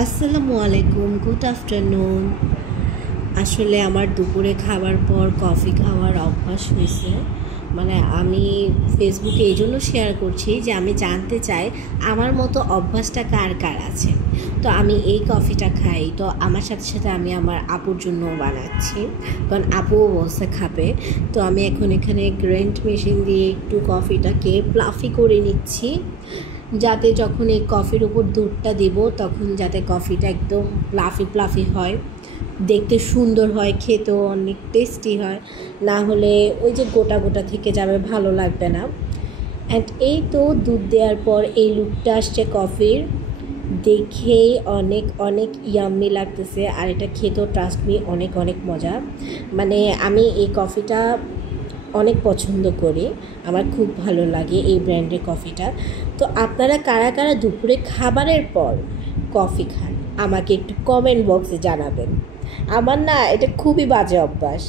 আসসালামু আলাইকুম, good afternoon. আসলে আমার দুপুরে খাবার পর কফি খাওয়ার অভ্যাস হয়েছে। মানে আমি ফেসবুকে এই জন্য শেয়ার করছি যে আমি জানতে চাই আমার মতো অভ্যাসটা কার কার আছে। তো আমি এই কফিটা খাই, তো আমার সাথে সাথে আমি আমার আপুর জন্যও বানাচ্ছি, কারণ আপুও বলছে খাবে। তো আমি এখন এখানে গ্রাইন্ড মেশিন দিয়ে একটু কফিটাকে প্লাফি করে নিচ্ছি, যাতে যখন এই কফির উপর দুধটা দেব তখন যাতে কফিটা একদম প্লাফি প্লাফি হয়, দেখতে সুন্দর হয়, খেতেও অনেক টেস্টি হয়। না হলে ওই যে গোটা গোটা থেকে যাবে, ভালো লাগবে না। অ্যান্ড এই তো দুধ দেওয়ার পর এই লুকটা আসছে কফির, দেখেই অনেক অনেক ইয়াম্মি লাগতেছে। আর এটা খেতেও ট্রাস্ট মি অনেক অনেক মজা। মানে আমি এই কফিটা অনেক পছন্দ করি, আমার খুব ভালো লাগে এই ব্র্যান্ডের কফিটা। তো আপনারা কারা কারা দুপুরে খাবারের পর কফি খান আমাকে একটু কমেন্ট বক্সে জানাবেন। আমার না এটা খুবই বাজে অভ্যাস।